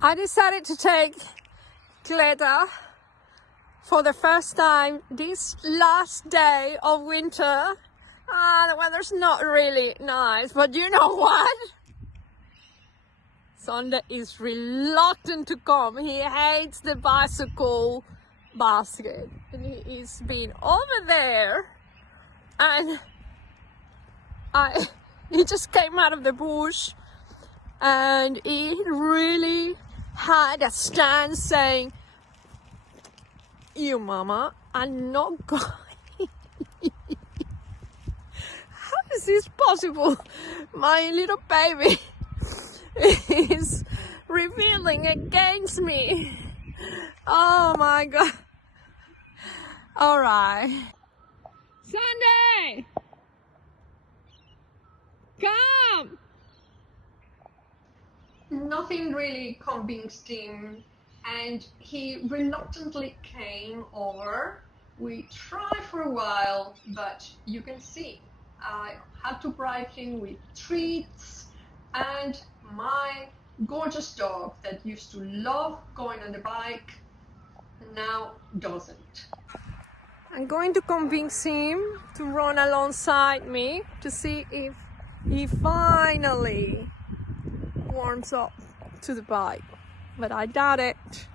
I decided to take Greta for the first time this last day of winter. The weather's not really nice, but you know what? Sunday is reluctant to come. He hates the bicycle basket, and he's been over there, and he just came out of the bush, and he really had a stance saying, "You mama, I'm not going." How is this possible? My little baby is revealing against me. Oh my God. All right. Sunday, come. Nothing really convinced him, and he reluctantly came over. We tried for a while, but you can see I had to bribe him with treats, and my gorgeous dog that used to love going on the bike now doesn't. I'm going to convince him to run alongside me to see if he finally warms up to the bike, but I doubt it.